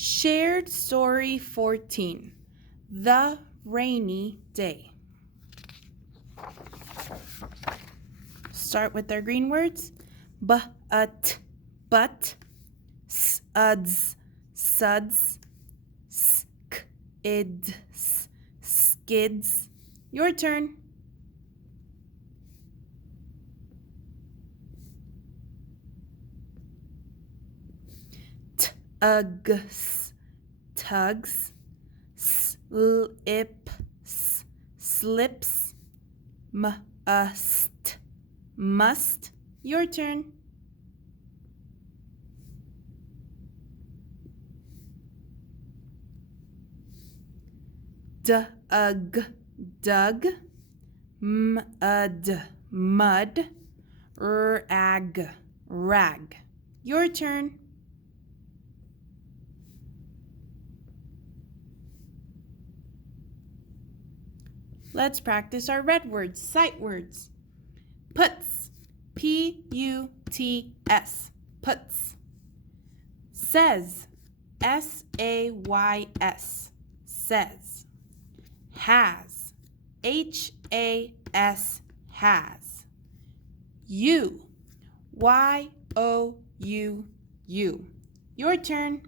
Shared story 14, The Rainy Day. Start with our green words. But, suds, skids, skids. Your turn. Tugs, tugs, slips, slips, must. Your turn. Dug, mud, rag. Your turn. Let's practice our red words, sight words. Puts, P-U-T-S, puts. Says, S-A-Y-S, says. Has, H-A-S, has. You, Y-O-U. Your turn.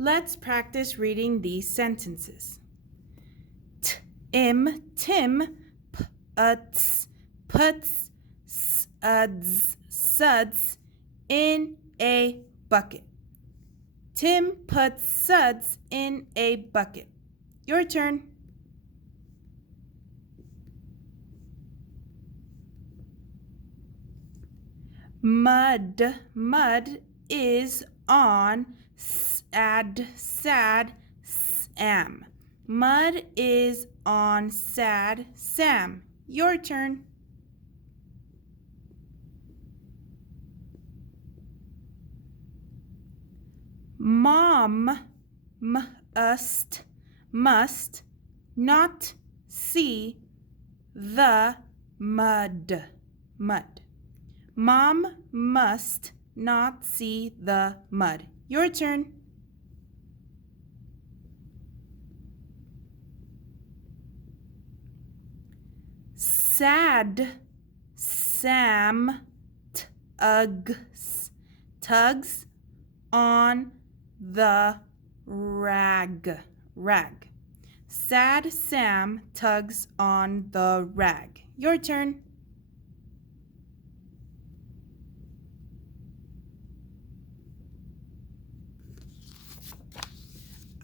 Let's practice reading these sentences. Tim puts suds in a bucket. Tim puts suds in a bucket. Your turn. Mud is on sad Sam. Mud is on sad Sam. Your turn. Mom must not see the mud. Mom must not see the mud. Your turn. Sad Sam tugs on the rag. Sad Sam tugs on the rag. Your turn.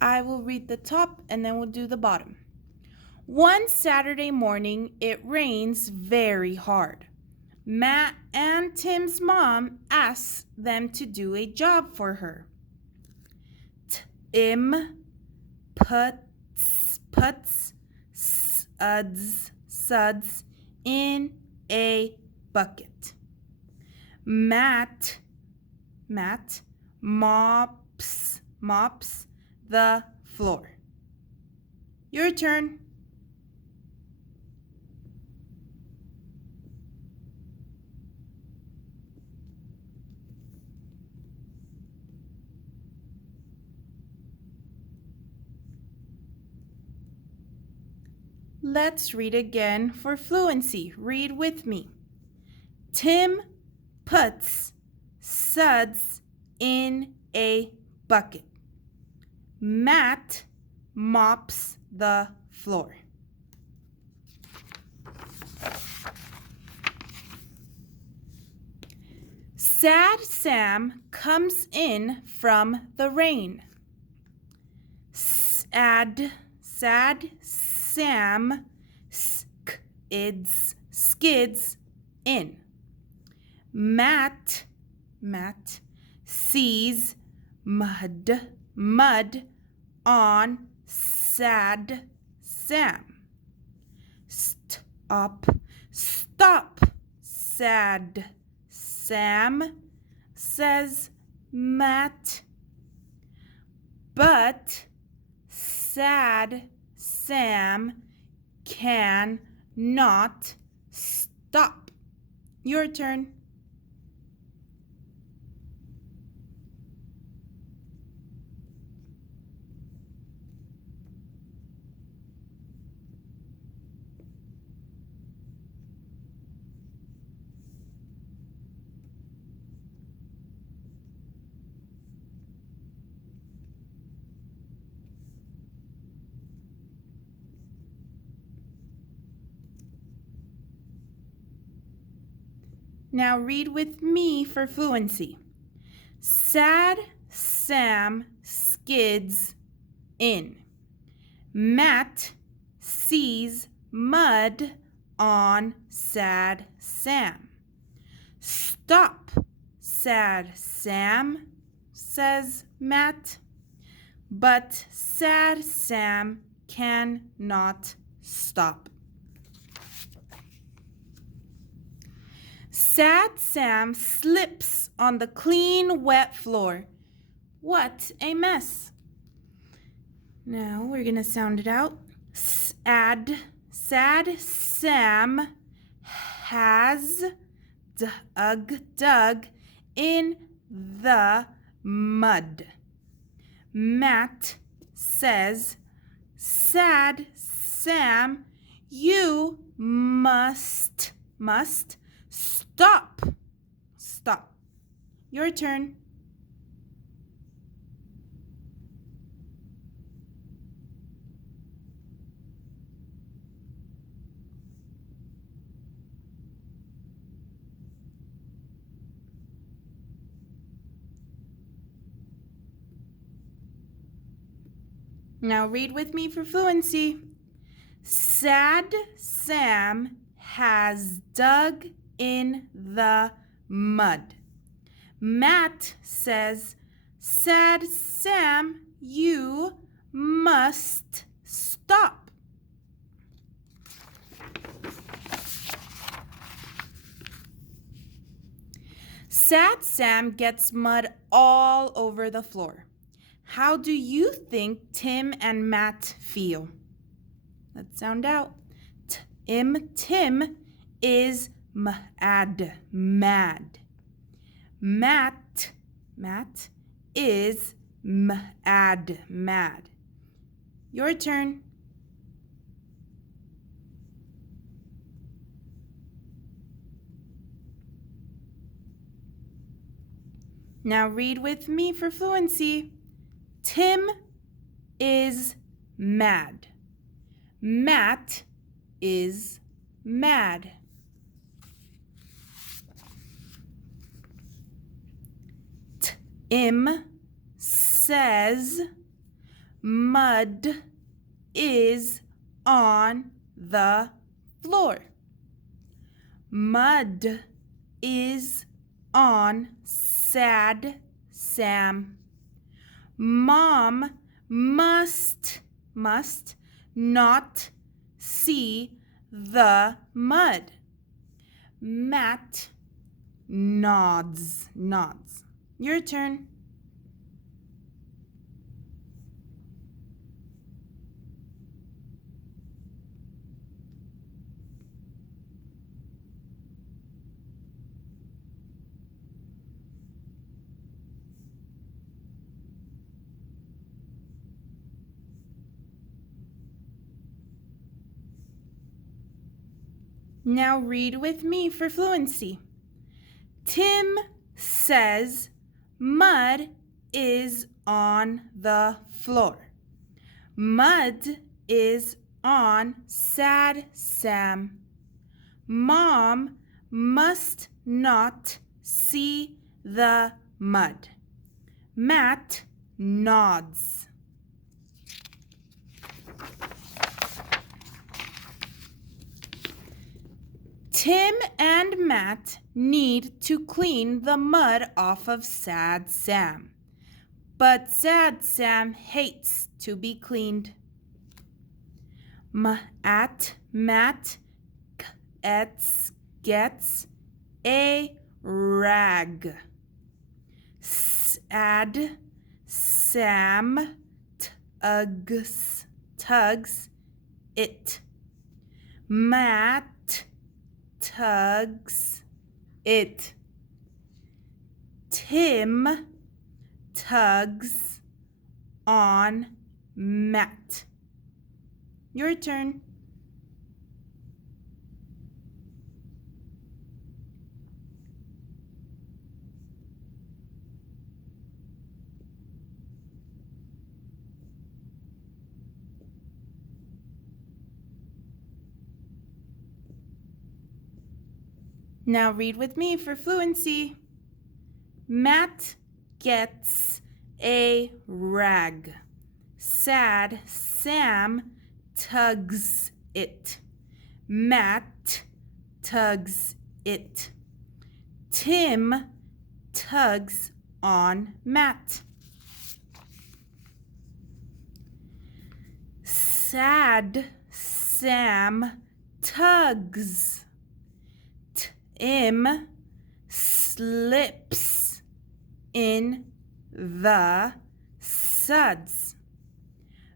I will read the top and then we'll do the bottom. One Saturday morning, it rains very hard. Matt and Tim's mom asks them to do a job for her. Tim puts suds in a bucket. Matt mops the floor. Your turn. Let's read again for fluency. Read with me. Tim puts suds in a bucket. Matt mops the floor. Sad Sam comes in from the rain. Sad Sam skids in. Matt sees mud on sad Sam. Stop sad Sam, says Matt. But sad Sam can not stop. Your turn. Now read with me for fluency. Sad Sam skids in. Matt sees mud on sad Sam. Stop, sad Sam, says Matt. But sad Sam cannot stop. Sad Sam slips on the clean, wet floor. What a mess. Now we're going to sound it out. Sad Sam has dug in the mud. Matt says, sad Sam, you must stop. Stop. Your turn. Now read with me for fluency. Sad Sam has dug in the mud. Matt says, sad Sam, you must stop. Sad Sam gets mud all over the floor. How do you think Tim and Matt feel? Let's sound out. Tim is mad. Matt is mad. Your turn. Now read with me for fluency. Tim is mad. Matt is mad. Tim says mud is on the floor. Mud is on sad Sam. Mom must not see the mud. Matt nods. Your turn. Now read with me for fluency. Tim says mud is on the floor. Mud is on sad Sam. Mom must not see the mud. Matt nods. Tim and Matt need to clean the mud off of sad Sam. But sad Sam hates to be cleaned. Matt gets a rag. Sad Sam tugs it. Matt tugs it. Tim tugs on Matt. Your turn. Now read with me for fluency. Matt gets a rag. Sad Sam tugs it. Matt tugs it. Tim tugs on Matt. Sad Sam tugs. Tim slips in the suds.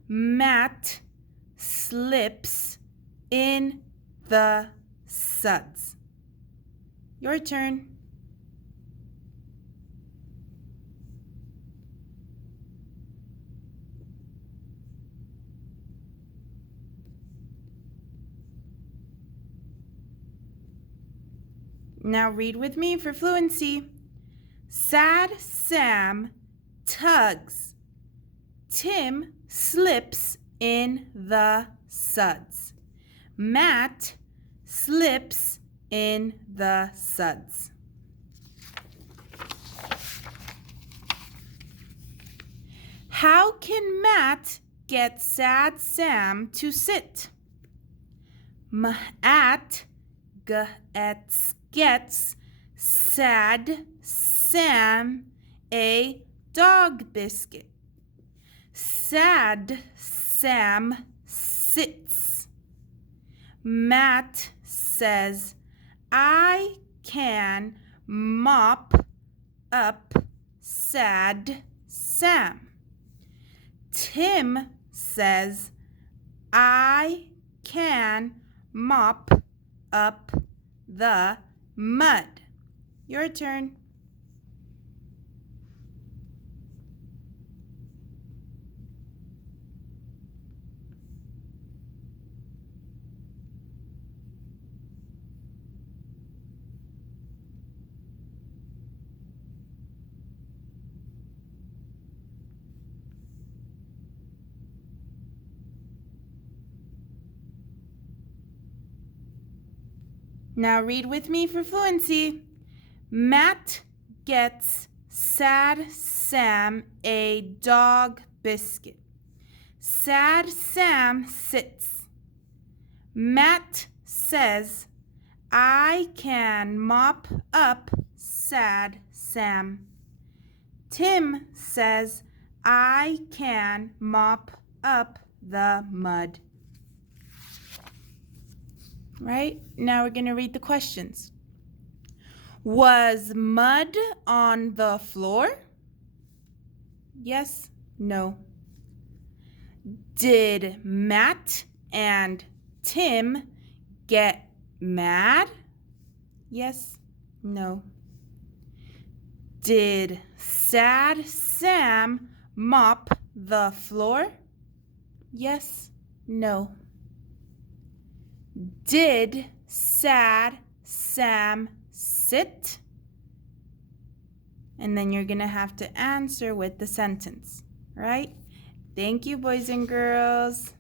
Matt slips in the suds. Your turn. Now read with me for fluency. Sad Sam tugs. Tim slips in the suds. Matt slips in the suds. How can Matt get Sad Sam to sit? Matt gets Sad Sam a dog biscuit. Sad Sam sits. Matt says, I can mop up Sad Sam. Tim says, I can mop up the mud. Your turn. Now read with me for fluency. Matt gets Sad Sam a dog biscuit. Sad Sam sits. Matt says, I can mop up Sad Sam. Tim says, I can mop up the mud. Right? Now we're going to read the questions. Was mud on the floor? Yes, no. Did Matt and Tim get mad? Yes, no. Did Sad Sam mop the floor? Yes, no. Did Sad Sam sit? And then you're going to have to answer with the sentence, right? Thank you, boys and girls.